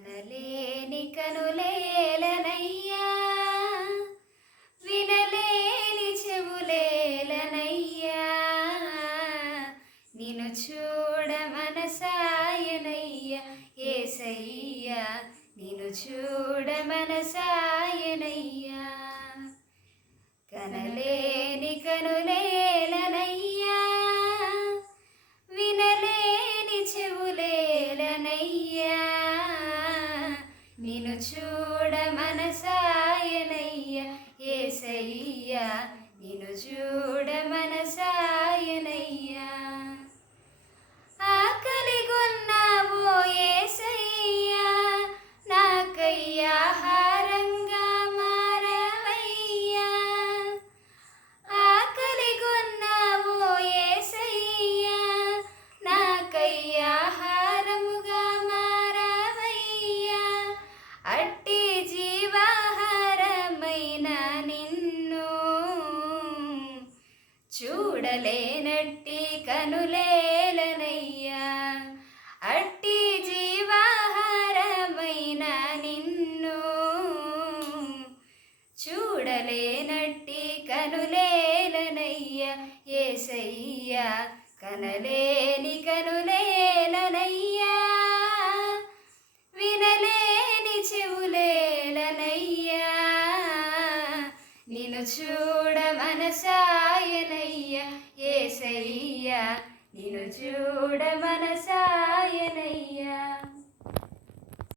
కనలేని కనులేలనయ్యా. వినలేని చెవులేలనయ్యా. నిన్ను చూడ మనసాయనయ్యా. ఏసయ్యా నిన్ను చూడ మనసాయనయ్యా. కనలేని కనులేలనయ్యా. వినలేని చెవులేలనయ్యా. నిన్ను చూడ మనసాయనయ్య ఏసయ్యా. నిన్ను చూడ మనసా చూడలేనట్టి కనులేలనయ్యా. అట్టి జీవాహారమైన నిన్ను చూడలేనట్టి కనులేలనయ్యా. ఏసయ్యా కనలేని కనులేలనయ్యా. వినలేని చెవులేలనయ్యా. నిన్ను చూ చూడమనసాయనయ్య ఏసయ్య. నిన్ను చూడమనసాయ